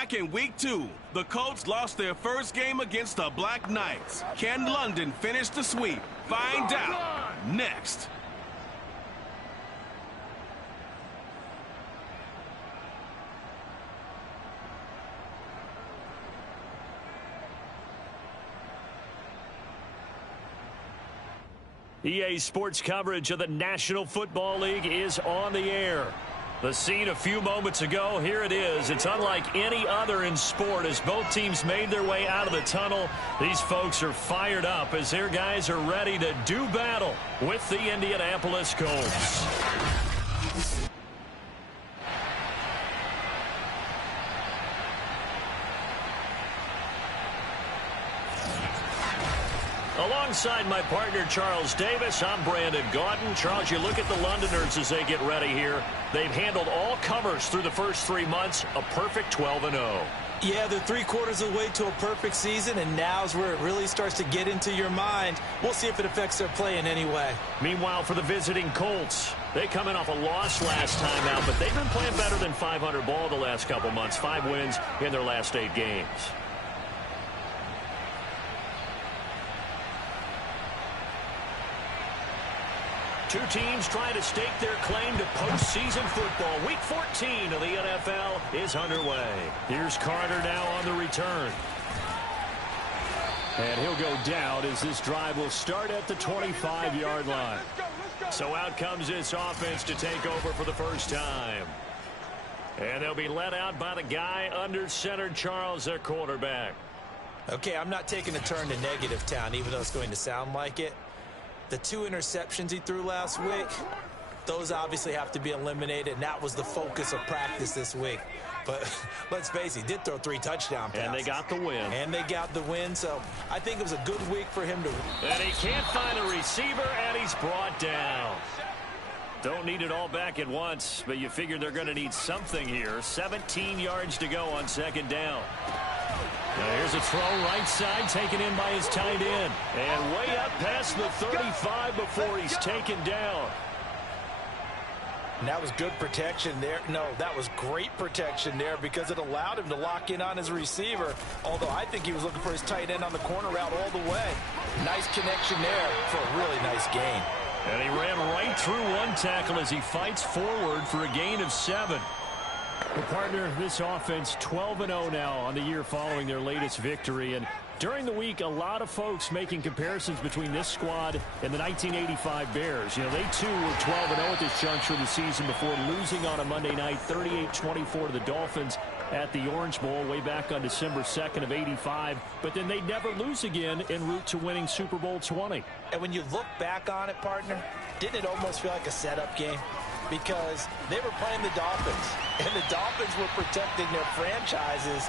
Back in Week 2, the Colts lost their first game against the Black Knights. Can London finish the sweep? Find out next. EA Sports coverage of the National Football League is on the air. The scene a few moments ago, here it is. It's unlike any other in sport as both teams made their way out of the tunnel. These folks are fired up as their guys are ready to do battle with the Indianapolis Colts. Alongside my partner, Charles Davis, I'm Brandon Gaudin. Charles, you look at the Londoners as they get ready here. They've handled all comers through the first 3 months, a perfect 12-0. Yeah, they're 3/4 of the way to a perfect season, and now's where it really starts to get into your mind. We'll see if it affects their play in any way. Meanwhile, for the visiting Colts, they come in off a loss last time out, but they've been playing better than 500 ball the last couple months. 5 wins in their last 8 games. Two teams trying to stake their claim to postseason football. Week 14 of the NFL is underway. Here's Carter now on the return. And he'll go down as this drive will start at the 25-yard line. So out comes this offense to take over for the first time. And they'll be let out by the guy under center, Charles, their quarterback. Okay, I'm not taking a turn to negative town, even though it's going to sound like it. The 2 interceptions he threw last week, those obviously have to be eliminated, and that was the focus of practice this week. But let's face it, he did throw 3 touchdown passes. And they got the win. And they got the win, so I think it was a good week for him to... And he can't find a receiver, and he's brought down. Don't need it all back at once, but you figure they're going to need something here. 17 yards to go on second down. Now here's a throw right side taken in by his tight end. And way up past the 35 before he's taken down. And that was good protection there. No, that was great protection there because it allowed him to lock in on his receiver. Although I think he was looking for his tight end on the corner route all the way. Nice connection there for a really nice gain. And he ran right through one tackle as he fights forward for a gain of 7. Well, partner, this offense 12-0 now on the year following their latest victory. And during the week, a lot of folks making comparisons between this squad and the 1985 Bears. You know, they too were 12-0 at this juncture of the season before losing on a Monday night 38-24 to the Dolphins at the Orange Bowl way back on December 2nd of 85. But then they'd never lose again en route to winning Super Bowl 20. And when you look back on it, partner, didn't it almost feel like a setup game? Because they were playing the Dolphins, and the Dolphins were protecting their franchise's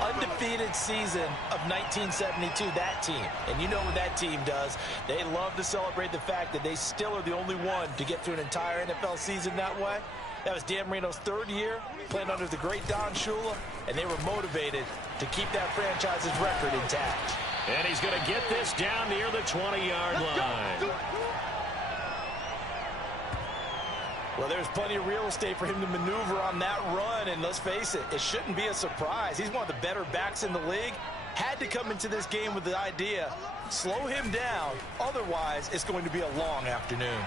undefeated season of 1972, that team. And you know what that team does. They love to celebrate the fact that they still are the only one to get through an entire NFL season that way. That was Dan Marino's 3rd year, playing under the great Don Shula, and they were motivated to keep that franchise's record intact. And he's going to get this down near the 20-yard line. Well, there's plenty of real estate for him to maneuver on that run, and let's face it, it shouldn't be a surprise. He's one of the better backs in the league. Had to come into this game with the idea, slow him down, otherwise it's going to be a long afternoon.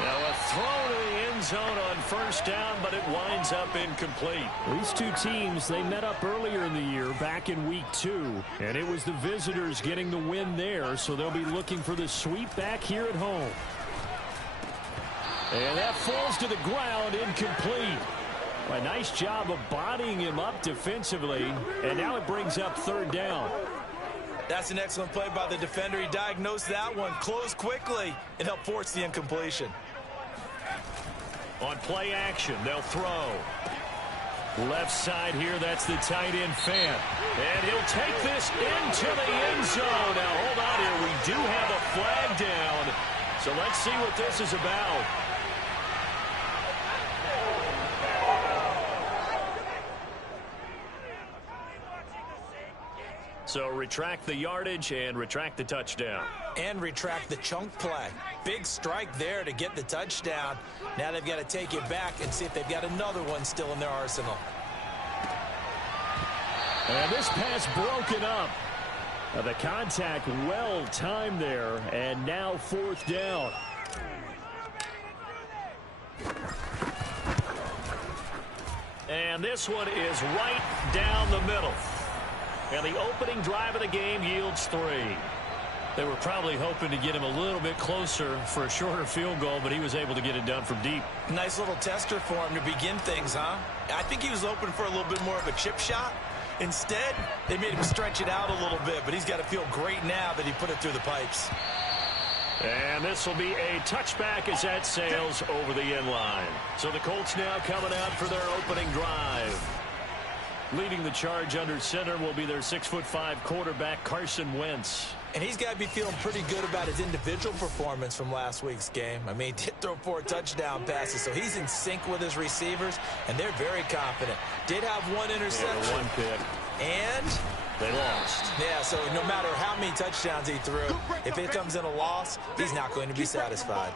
Now a throw to the end zone on first down, but it winds up incomplete. These two teams, they met up earlier in the year, back in week 2, and it was the visitors getting the win there, so they'll be looking for the sweep back here at home. And that falls to the ground, incomplete. A nice job of bodying him up defensively, and now it brings up 3rd down. That's an excellent play by the defender. He diagnosed that one, closed quickly, and helped force the incompletion. On play action, they'll throw. Left side here, that's the tight end Fant. And he'll take this into the end zone. Now, hold on here. We do have a flag down. So let's see what this is about. So retract the yardage and retract the touchdown. And retract the chunk play. Big strike there to get the touchdown. Now they've got to take it back and see if they've got another one still in their arsenal. And this pass broken up. The contact well timed there, and now 4th down. And this one is right down the middle. And the opening drive of the game yields 3. They were probably hoping to get him a little bit closer for a shorter field goal, but he was able to get it done from deep. Nice little tester for him to begin things, huh? I think he was open for a little bit more of a chip shot. Instead, they made him stretch it out a little bit, but he's got to feel great now that he put it through the pipes. And this will be a touchback as that sails over the end line. So the Colts now coming out for their opening drive. Leading the charge under center will be their 6'5" quarterback, Carson Wentz. And he's got to be feeling pretty good about his individual performance from last week's game. I mean, he did throw 4 touchdown passes, so he's in sync with his receivers, and they're very confident. Did have 1 interception. Yeah, 1 pick. And they lost. Yeah, so no matter how many touchdowns he threw, if it comes in a loss, he's not going to be satisfied.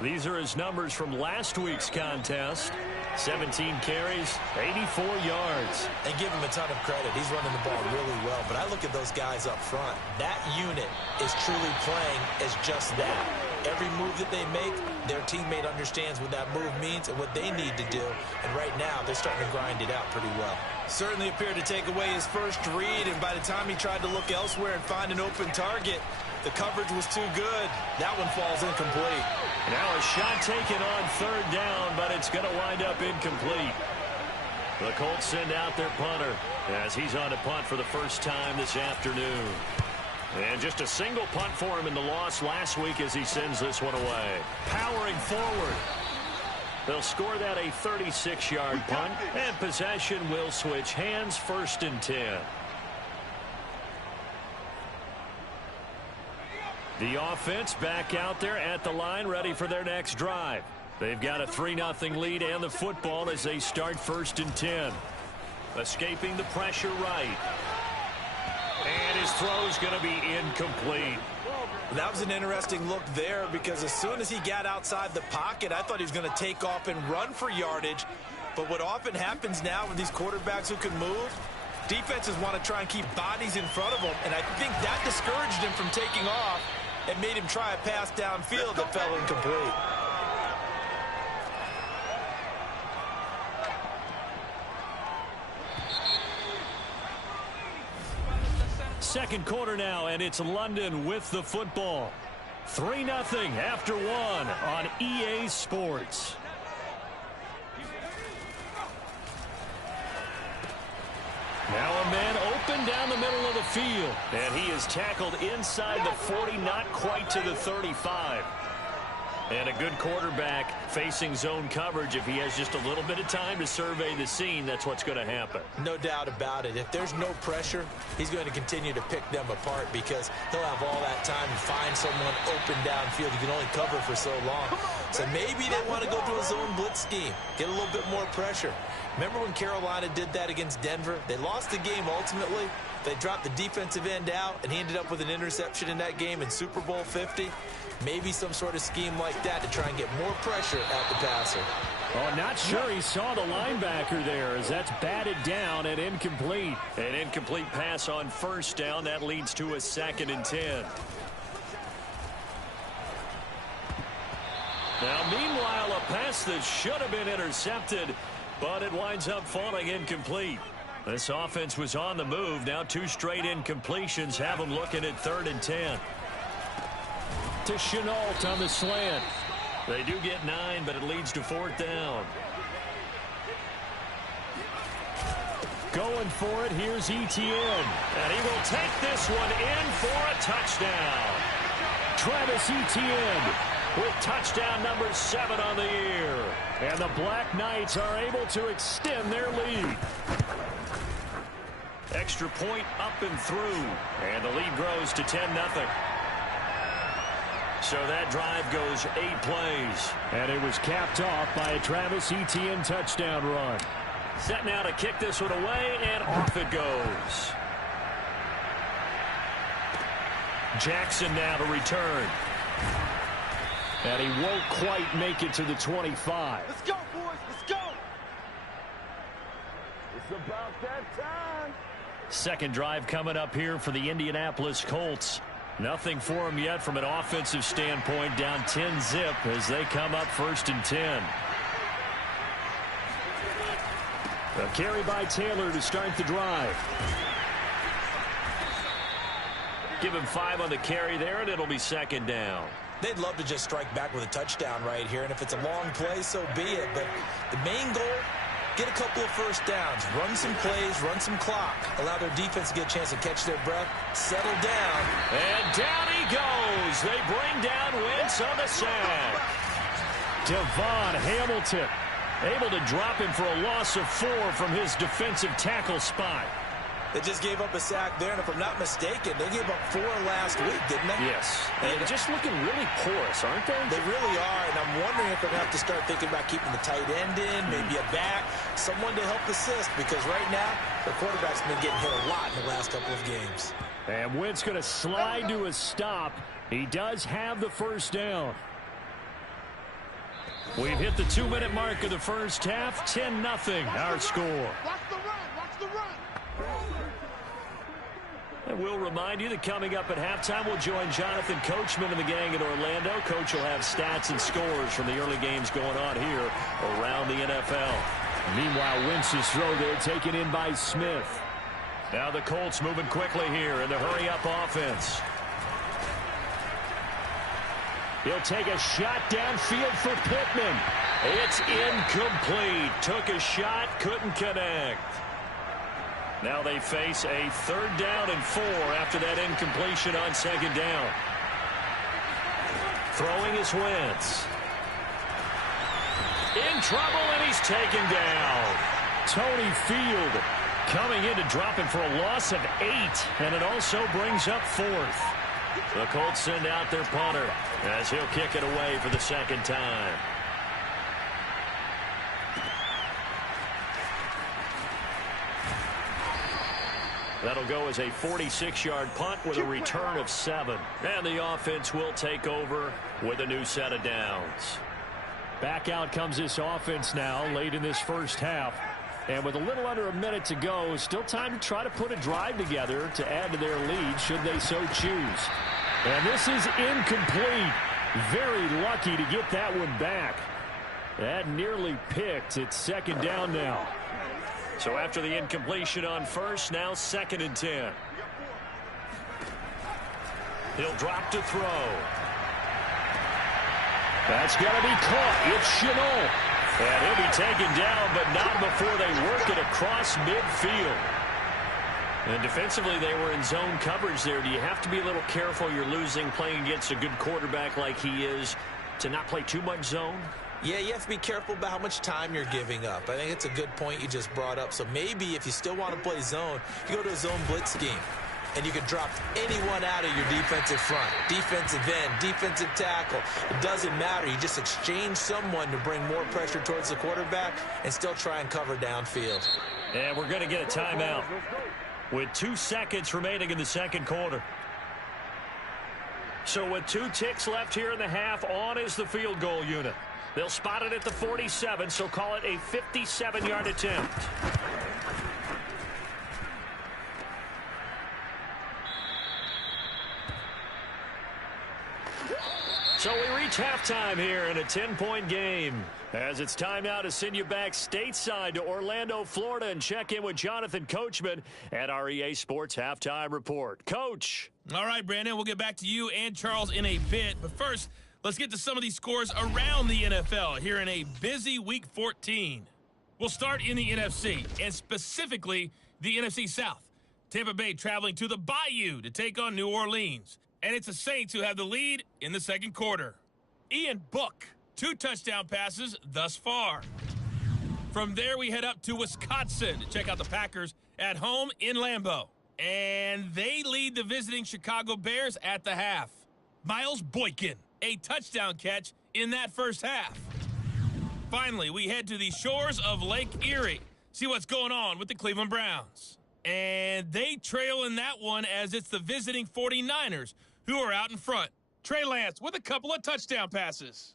These are his numbers from last week's contest. 17 carries, 84 yards. And give him a ton of credit. He's running the ball really well. But I look at those guys up front. That unit is truly playing as just that. Every move that they make, their teammate understands what that move means and what they need to do. And right now, they're starting to grind it out pretty well. Certainly appeared to take away his first read, and by the time he tried to look elsewhere and find an open target, the coverage was too good. That one falls incomplete. Now a shot taken on 3rd down, but it's going to wind up incomplete. The Colts send out their punter as he's on to punt for the first time this afternoon. And just a single punt for him in the loss last week as he sends this one away. Powering forward. They'll score that a 36-yard punt, and possession will switch hands, 1st and 10. The offense back out there at the line, ready for their next drive. They've got a 3-0 lead and the football as they start 1st and 10. Escaping the pressure right. And his throw's going to be incomplete. That was an interesting look there because as soon as he got outside the pocket, I thought he was going to take off and run for yardage. But what often happens now with these quarterbacks who can move, defenses want to try and keep bodies in front of them, and I think that discouraged him from taking off and made him try a pass downfield that fell incomplete. Second quarter now, and it's London with the football. 3-0 after 1 on EA Sports. Now a man open down the middle of the field. And he is tackled inside the 40, not quite to the 35. And a good quarterback facing zone coverage. If he has just a little bit of time to survey the scene, that's what's going to happen. No doubt about it. If there's no pressure, he's going to continue to pick them apart because he'll have all that time to find someone open downfield. He can only cover for so long. So maybe they want to go to a zone blitz scheme, get a little bit more pressure. Remember when Carolina did that against Denver? They lost the game ultimately. They dropped the defensive end out, and he ended up with an interception in that game in Super Bowl 50. Maybe some sort of scheme like that to try and get more pressure at the passer. Oh, not sure he saw the linebacker there as that's batted down and incomplete. An incomplete pass on 1st down. That leads to a 2nd and 10. Now, meanwhile, a pass that should have been intercepted, but it winds up falling incomplete. This offense was on the move. Now 2 straight incompletions have them looking at 3rd and 10. To Chenault on the slant. They do get 9, but it leads to 4th down. Going for it, here's Etienne. And he will take this one in for a touchdown. Travis Etienne with touchdown number 7 on the year. And the Black Knights are able to extend their lead. Extra point up and through. And the lead grows to 10-0. So that drive goes 8 plays. And it was capped off by a Travis Etienne touchdown run. Set now to kick this one away, and off it goes. Jackson now to return. And he won't quite make it to the 25. Let's go, boys. Let's go. Second drive coming up here for the Indianapolis Colts. Nothing for them yet from an offensive standpoint, down 10-zip as they come up 1st and 10. A carry by Taylor to start the drive. Give him 5 on the carry there, and it'll be 2nd down. They'd love to just strike back with a touchdown right here, and if it's a long play, so be it. But the main goal, get a couple of first downs, run some plays, run some clock, allow their defense to get a chance to catch their breath, settle down. And down he goes. They bring down Wentz on the sack. Devon Hamilton able to drop him for a loss of 4 from his defensive tackle spot. They just gave up a sack there, and if I'm not mistaken, they gave up 4 last week, didn't they? Yes. And just looking really porous, aren't they? They really are, and I'm wondering if they're going to have to start thinking about keeping the tight end in, maybe a back, someone to help assist, because right now, the quarterback's been getting hit a lot in the last couple of games. And Wentz going to slide to a stop. He does have the first down. We've hit the 2-minute mark of the first half. 10-0 our score. Watch the run. Watch the run. And we'll remind you that coming up at halftime, we'll join Jonathan Coachman and the gang in Orlando. Coach will have stats and scores from the early games going on here around the NFL. Meanwhile, Wentz's throw there taken in by Smith. Now the Colts moving quickly here in the hurry-up offense. He'll take a shot downfield for Pittman. It's incomplete. Took a shot, couldn't connect. Now they face a 3rd down and 4 after that incompletion on 2nd down. Throwing is Wentz. In trouble, and he's taken down. Tony Field coming in to drop him for a loss of 8, and it also brings up 4th. The Colts send out their punter as he'll kick it away for the 2nd time. That'll go as a 46-yard punt with a return of 7. And the offense will take over with a new set of downs. Back out comes this offense now late in this first half. And with a little under a minute to go, still time to try to put a drive together to add to their lead should they so choose. And this is incomplete. Very lucky to get that one back. That nearly picked. It's 2nd down now. So after the incompletion on 1st, now 2nd and 10. He'll drop to throw. That's going to be caught. It's Chenault. And he'll be taken down, but not before they work it across midfield. And defensively, they were in zone coverage there. Do you have to be a little careful? You're losing playing against a good quarterback like he is to not play too much zone? Yeah, you have to be careful about how much time you're giving up. I think it's a good point you just brought up. So maybe if you still want to play zone, you go to a zone blitz scheme. And you can drop anyone out of your defensive front, defensive end, defensive tackle. It doesn't matter. You just exchange someone to bring more pressure towards the quarterback and still try and cover downfield. And we're going to get a timeout with 2 seconds remaining in the 2nd quarter. So with 2 ticks left here in the half, on is the field goal unit. They'll spot it at the 47, so call it a 57-yard attempt. So we reach halftime here in a 10-point game. As it's time now to send you back stateside to Orlando, Florida, and check in with Jonathan Coachman at our EA Sports Halftime Report. Coach. All right, Brandon, we'll get back to you and Charles in a bit. But first, let's get to some of these scores around the NFL here in a busy Week 14. We'll start in the NFC, and specifically the NFC South. Tampa Bay traveling to the Bayou to take on New Orleans. And it's the Saints who have the lead in the 2nd quarter. Ian Book, 2 touchdown passes thus far. From there, we head up to Wisconsin to check out the Packers at home in Lambeau. And they lead the visiting Chicago Bears at the half. Miles Boykin, a touchdown catch in that first half. Finally, we head to the shores of Lake Erie. See what's going on with the Cleveland Browns. And they trail in that one as it's the visiting 49ers who are out in front. Trey Lance with a couple of touchdown passes.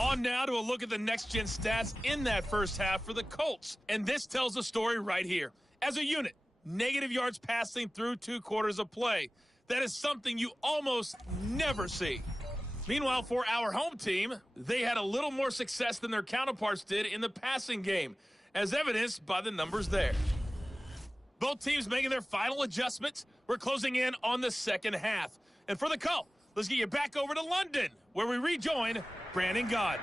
On now to a look at the next-gen stats in that first half for the Colts. And this tells the story right here. As a unit, negative yards passing through 2 quarters of play. That is something you almost never see. Meanwhile, for our home team, they had a little more success than their counterparts did in the passing game, as evidenced by the numbers there. Both teams making their final adjustments. We're closing in on the second half. And for the call, let's get you back over to London, where we rejoin Brandon Gaudin.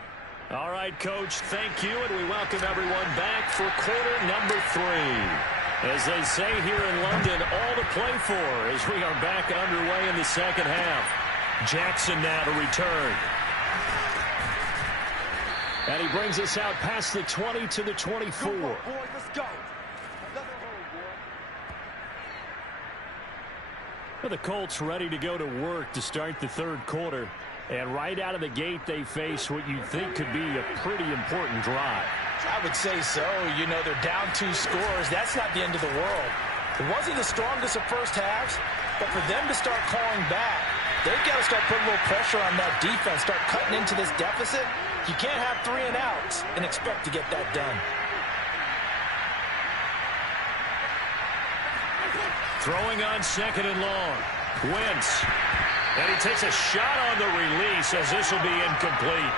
All right, Coach, thank you, and we welcome everyone back for quarter number 3. As they say here in London, all to play for as we are back underway in the second half. Jackson now to return. And he brings us out past the 20 to the 24. Boys, let's go. Well, the Colts ready to go to work to start the third quarter. And right out of the gate, they face what you think could be a pretty important drive. I would say so. You know, they're down 2 scores. That's not the end of the world. It wasn't the strongest of first halves, but for them to start calling back, they've got to start putting a little pressure on that defense, start cutting into this deficit. You can't have 3 and outs and expect to get that done. Throwing on second and long. Wentz. And he takes a shot on the release as this will be incomplete.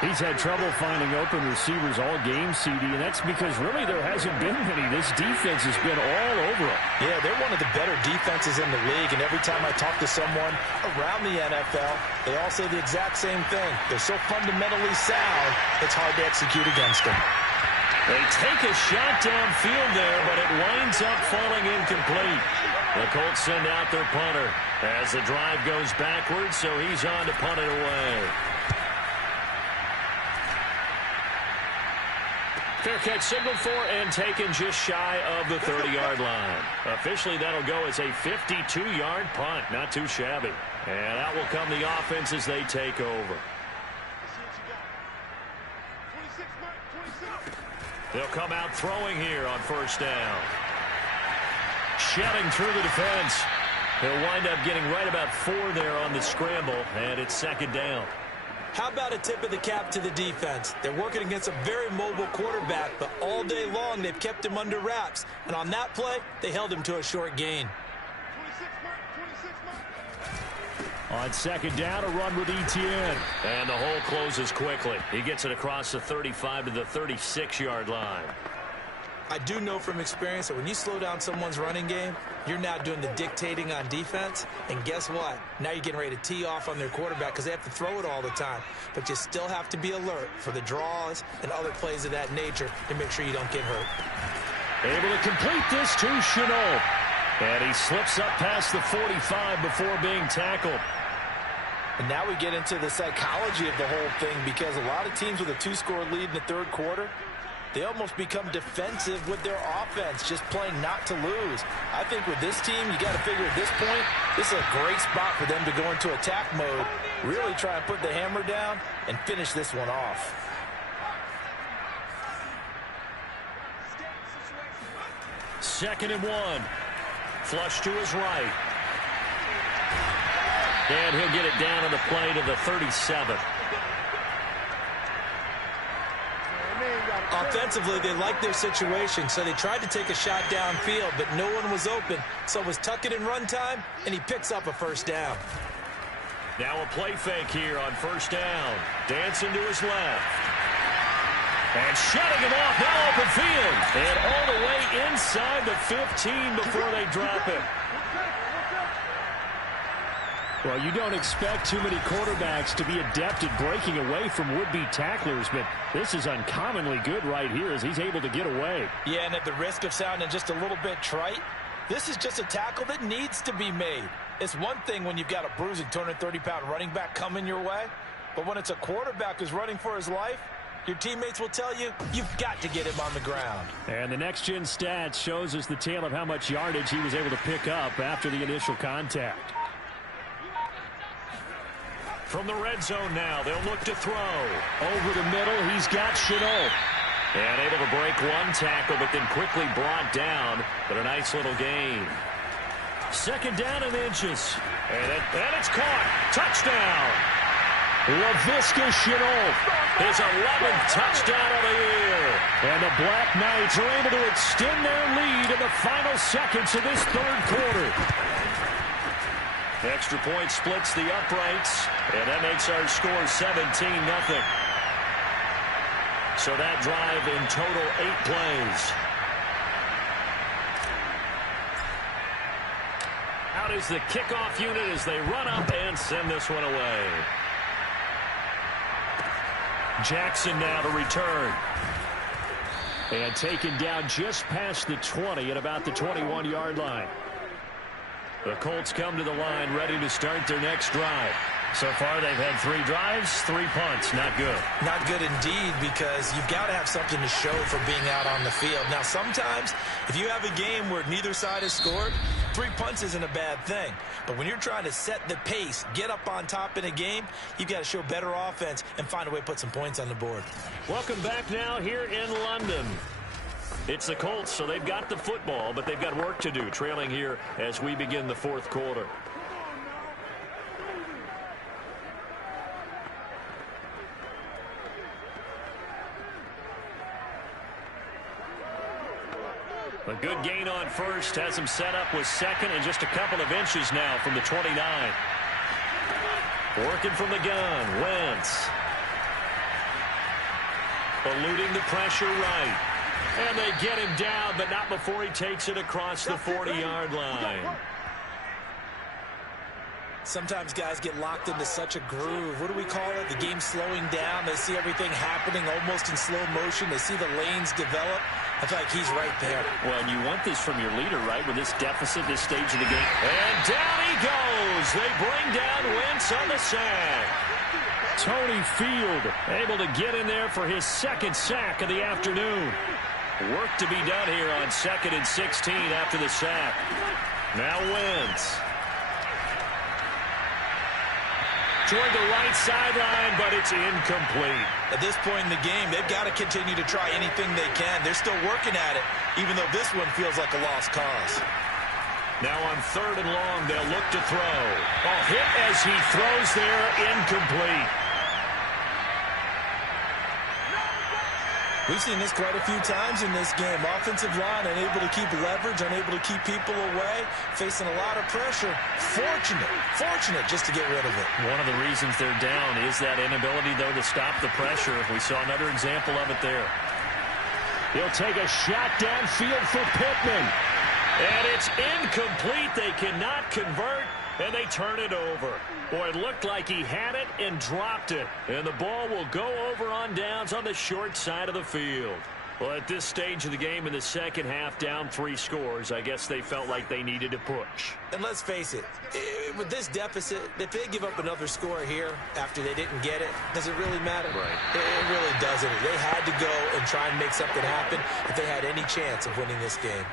He's had trouble finding open receivers all game, CD, and that's because really there hasn't been many. This defense has been all over him. Yeah, they're one of the better defenses in the league, and every time I talk to someone around the NFL, they all say the exact same thing. They're so fundamentally sound, it's hard to execute against them. They take a shot downfield there, but it winds up falling incomplete. The Colts send out their punter as the drive goes backwards, so he's on to punt it away. Fair catch signaled for and taken just shy of the 30-yard line. Officially, that'll go as a 52-yard punt. Not too shabby. And out will come the offense as they take over. They'll come out throwing here on first down. Shedding through the defense. He'll wind up getting right about 4 there on the scramble, and it's second down. How about a tip of the cap to the defense? They're working against a very mobile quarterback, but all day long they've kept him under wraps. And on that play, they held him to a short gain. On second down, a run with Etienne. And the hole closes quickly. He gets it across the 35 to the 36-yard line. I do know from experience that when you slow down someone's running game, you're now doing the dictating on defense. And guess what? Now you're getting ready to tee off on their quarterback because they have to throw it all the time. But you still have to be alert for the draws and other plays of that nature to make sure you don't get hurt. Able to complete this to Chenault. And he slips up past the 45 before being tackled. And now we get into the psychology of the whole thing, because a lot of teams with a 2-score lead in the third quarter, they almost become defensive with their offense, just playing not to lose. I think with this team, you got to figure at this point, this is a great spot for them to go into attack mode, really try and put the hammer down and finish this one off. Second and 1. Flush to his right. And he'll get it down on the play to the 37. Offensively, they liked their situation, so they tried to take a shot downfield, but no one was open. So it was tuck it in run time, and he picks up a first down. Now a play fake here on first down. Dancing to his left. And shutting him off, now open field. And all the way inside the 15 before they drop him. Well, you don't expect too many quarterbacks to be adept at breaking away from would-be tacklers, but this is uncommonly good right here as he's able to get away. Yeah, and at the risk of sounding just a little bit trite, this is just a tackle that needs to be made. It's one thing when you've got a bruising 230-pound running back coming your way, but when it's a quarterback who's running for his life, your teammates will tell you, you've got to get him on the ground. And the next-gen stats shows us the tale of how much yardage he was able to pick up after the initial contact. From the red zone now, they'll look to throw. Over the middle, he's got Chenault. And able to break one tackle, but then quickly brought down. But a nice little gain. Second down and inches. And it's caught. Touchdown. Laviska Shenault, his 11th touchdown of the year. And the Black Knights are able to extend their lead in the final seconds of this third quarter. Extra point splits the uprights, and that makes our score 17-0. So that drive in total 8 plays. Out is the kickoff unit as they run up and send this one away. Jackson now to return. And taken down just past the 20 at about the 21-yard line. The Colts come to the line ready to start their next drive. So far, they've had 3 drives, 3 punts. Not good. Not good indeed, because you've got to have something to show for being out on the field. Now, sometimes, if you have a game where neither side has scored, 3 punts isn't a bad thing. But when you're trying to set the pace, get up on top in a game, you've got to show better offense and find a way to put some points on the board. Welcome back now here in London. It's the Colts, so they've got the football, but they've got work to do, trailing here as we begin the fourth quarter. A good gain on first, has him set up with second and just a couple of inches now from the 29. Working from the gun, Wentz. Eluding the pressure right. And they get him down, but not before he takes it across the 40-yard line. Sometimes guys get locked into such a groove. What do we call it? The game's slowing down. They see everything happening almost in slow motion. They see the lanes develop. I feel like he's right there. Well, and you want this from your leader, right, with this deficit, this stage of the game. And down he goes. They bring down Wentz on the sack. Tony Field able to get in there for his second sack of the afternoon. Work to be done here on 2nd and 16 after the sack. Now Wentz. Toward the right sideline, but it's incomplete. At this point in the game, they've got to continue to try anything they can. They're still working at it, even though this one feels like a lost cause. Now on 3rd and long, they'll look to throw. Hit as he throws there, incomplete. We've seen this quite a few times in this game. Offensive line unable to keep leverage, unable to keep people away, facing a lot of pressure. Fortunate just to get rid of it. One of the reasons they're down is that inability, though, to stop the pressure. We saw another example of it there. He'll take a shot downfield for Pittman. And it's incomplete. They cannot convert, and they turn it over. Boy, it looked like he had it and dropped it. And the ball will go over on downs on the short side of the field. Well, at this stage of the game in the second half, down 3 scores, I guess they felt like they needed to push. And let's face it, with this deficit, if they give up another score here after they didn't get it, does it really matter? Right. It really doesn't. They had to go and try and make something happen if they had any chance of winning this game.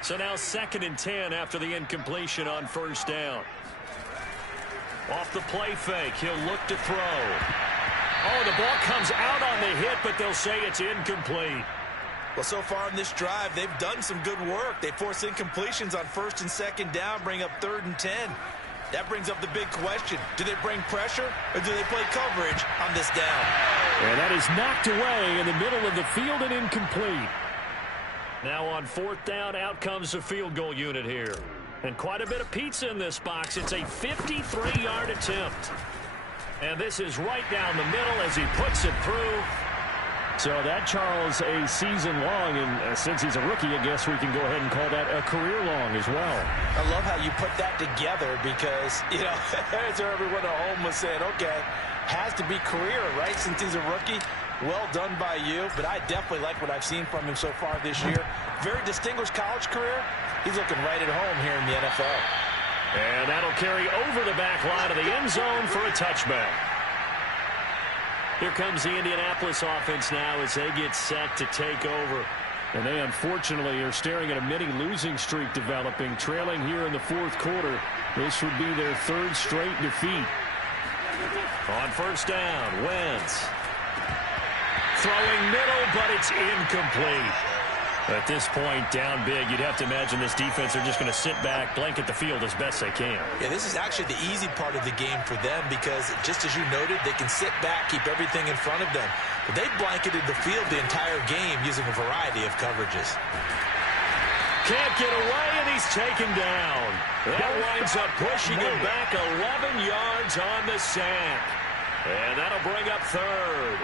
So now 2nd and 10 after the incompletion on 1st down. Off the play fake, he'll look to throw. Oh, the ball comes out on the hit, but they'll say it's incomplete. Well, so far in this drive, they've done some good work. They force incompletions on 1st and 2nd down, bring up 3rd and 10. That brings up the big question. Do they bring pressure, or do they play coverage on this down? And that is knocked away in the middle of the field and incomplete. Now on 4th down, out comes the field goal unit here. And quite a bit of pizza in this box. It's a 53-yard attempt. And this is right down the middle as he puts it through. So that, Charles, a season long, and since he's a rookie, I guess we can go ahead and call that a career long as well. I love how you put that together because, you know, as everyone at home was saying, okay, has to be career, right, since he's a rookie. Well done by you, but I definitely like what I've seen from him so far this year. Very distinguished college career. He's looking right at home here in the NFL. And that'll carry over the back line of the end zone for a touchback. Here comes the Indianapolis offense now as they get set to take over. And they unfortunately are staring at a mini losing streak developing, trailing here in the 4th quarter. This would be their 3rd straight defeat. On 1st down, Wentz. Throwing middle, but it's incomplete. At this point, down big, you'd have to imagine this defense are just going to sit back, blanket the field as best they can. Yeah, this is actually the easy part of the game for them because, just as you noted, they can sit back, keep everything in front of them. But they blanketed the field the entire game using a variety of coverages. Can't get away, and he's taken down. That winds up pushing him back 11 yards on the sack. And that'll bring up third.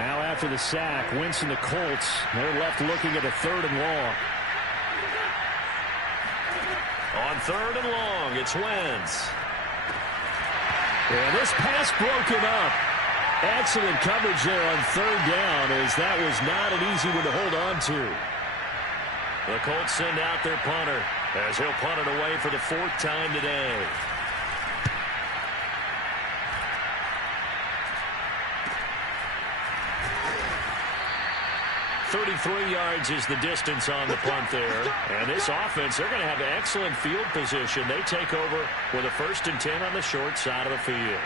Now after the sack, Wentz and the Colts, they're left looking at a 3rd and long. On 3rd and long, it's Wentz. And this pass broken up. Excellent coverage there on 3rd down, as that was not an easy one to hold on to. The Colts send out their punter, as he'll punt it away for the 4th time today. 33 yards is the distance on the punt there. And this offense, they're going to have excellent field position. They take over with a 1st and 10 on the short side of the field.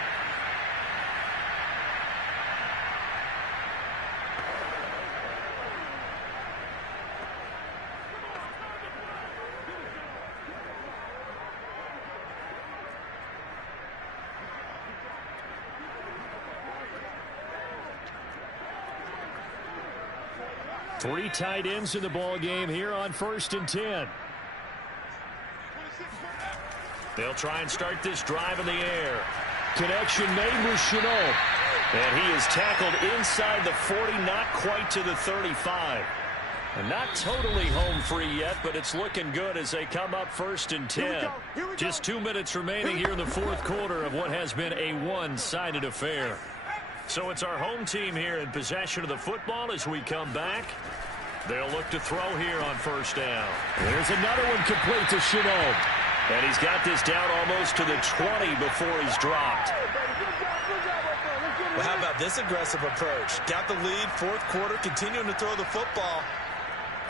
Three tight ends in the ball game here on 1st and 10. They'll try and start this drive in the air. Connection made with Chenault. And he is tackled inside the 40, not quite to the 35. And not totally home free yet, but it's looking good as they come up 1st and 10. Just 2 minutes remaining here in the 4th quarter of what has been a one-sided affair. So it's our home team here in possession of the football as we come back. They'll look to throw here on 1st down. There's another one complete to Chenault. And he's got this down almost to the 20 before he's dropped. Well, how about this aggressive approach? Got the lead, 4th quarter, continuing to throw the football.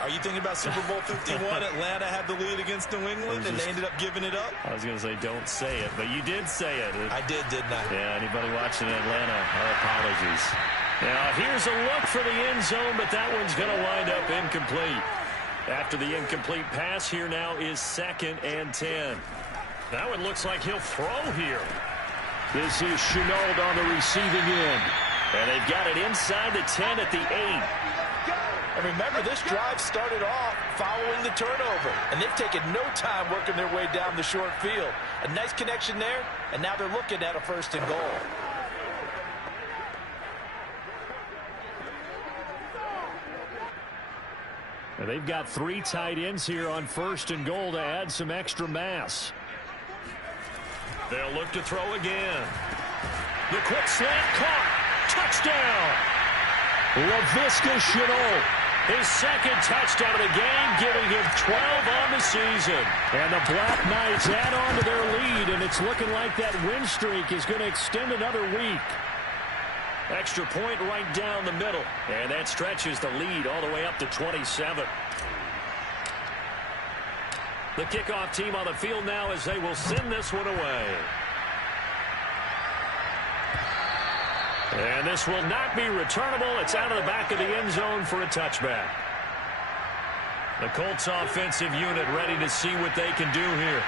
Are you thinking about Super Bowl 51? Atlanta had the lead against New England, and they ended up giving it up? I was going to say don't say it, but you did say it. I did, didn't I? Yeah, anybody watching Atlanta, our apologies. Now, here's a look for the end zone, but that one's going to wind up incomplete. After the incomplete pass, here now is 2nd and 10. Now it looks like he'll throw here. This is Chenault on the receiving end. And they've got it inside the 10 at the 8. And remember, this drive started off following the turnover. And they've taken no time working their way down the short field. A nice connection there, and now they're looking at a 1st and goal. And they've got 3 tight ends here on 1st and goal to add some extra mass. They'll look to throw again. The quick slant caught. Touchdown. Laviska Chenault. His 2nd touchdown of the game, giving him 12 on the season. And the Black Knights add on to their lead, and it's looking like that win streak is going to extend another week. Extra point right down the middle. And that stretches the lead all the way up to 27. The kickoff team on the field now as they will send this one away. And this will not be returnable. It's out of the back of the end zone for a touchback. The Colts offensive unit ready to see what they can do here.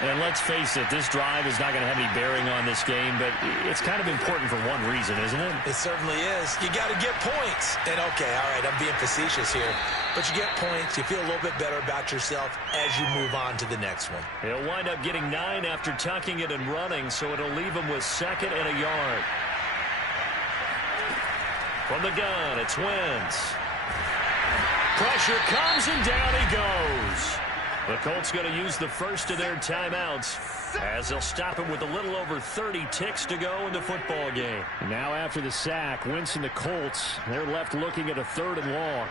And let's face it, this drive is not going to have any bearing on this game, but it's kind of important for one reason, isn't it? It certainly is. You got to get points. And, okay, all right, I'm being facetious here. But you get points, you feel a little bit better about yourself as you move on to the next one. He'll wind up getting 9 after tucking it and running, so it'll leave him with 2nd and a yard. From the gun, it's Wentz. Pressure comes, and down he goes. The Colts going to use the first of their timeouts as they'll stop him with a little over 30 ticks to go in the football game. Now after the sack, Wentz and the Colts, they're left looking at a 3rd and long.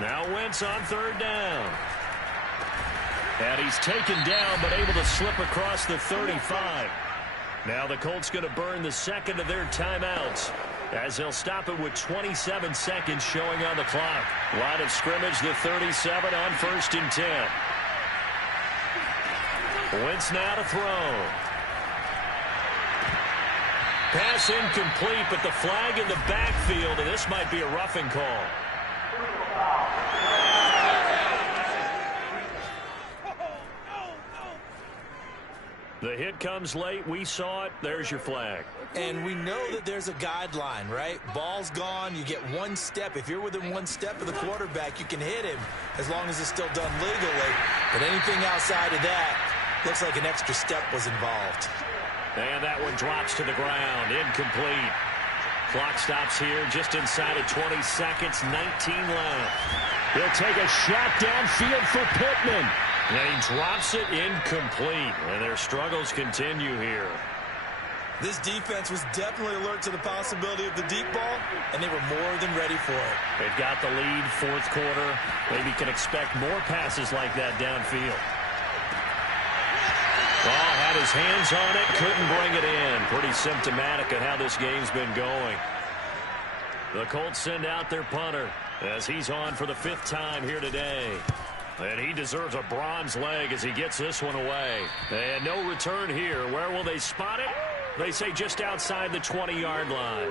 Now Wentz on 3rd down. And he's taken down but able to slip across the 35. Now the Colts going to burn the 2nd of their timeouts as they'll stop it with 27 seconds showing on the clock. Line of scrimmage, the 37 on 1st and 10. Wentz now to throw. Pass incomplete, but the flag in the backfield, and this might be a roughing call. The hit comes late. We saw it. There's your flag. And we know that there's a guideline, right? Ball's gone. You get one step. If you're within one step of the quarterback, you can hit him as long as it's still done legally. But anything outside of that looks like an extra step was involved. And that one drops to the ground. Incomplete. Clock stops here just inside of 20 seconds. 19 left. He'll take a shot downfield for Pittman. And he drops it incomplete. And their struggles continue here. This defense was definitely alert to the possibility of the deep ball, and they were more than ready for it. They've got the lead, fourth quarter. Maybe can expect more passes like that downfield. Ball had his hands on it, couldn't bring it in. Pretty symptomatic of how this game's been going. The Colts send out their punter as he's on for the 5th time here today. And he deserves a bronze leg as he gets this one away. And no return here. Where will they spot it? They say just outside the 20-yard line.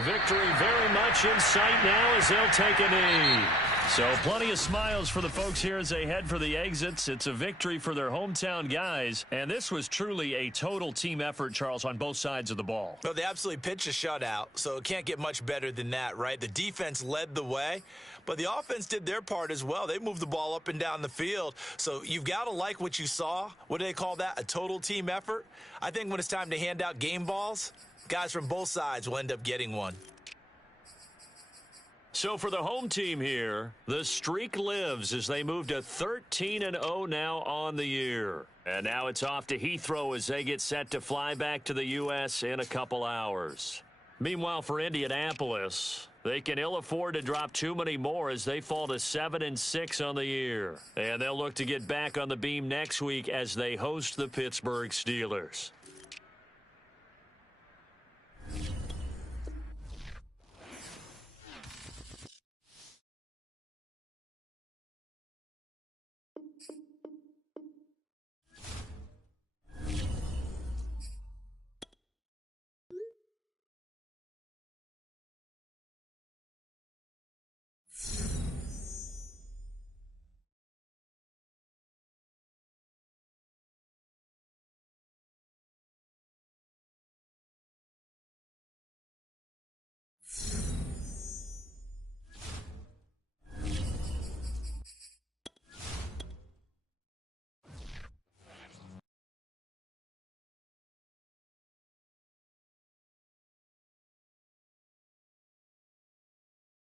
Victory very much in sight now as they'll take a knee. So plenty of smiles for the folks here as they head for the exits. It's a victory for their hometown guys. And this was truly a total team effort, Charles, on both sides of the ball. Well, they absolutely pitched a shutout, so it can't get much better than that, right? The defense led the way, but the offense did their part as well. They moved the ball up and down the field. So you've got to like what you saw. What do they call that? A total team effort? I think when it's time to hand out game balls, guys from both sides will end up getting one. So for the home team here, the streak lives as they move to 13-0 now on the year. And now it's off to Heathrow as they get set to fly back to the U.S. in a couple hours. Meanwhile, for Indianapolis, they can ill afford to drop too many more as they fall to 7-6 on the year. And they'll look to get back on the beam next week as they host the Pittsburgh Steelers.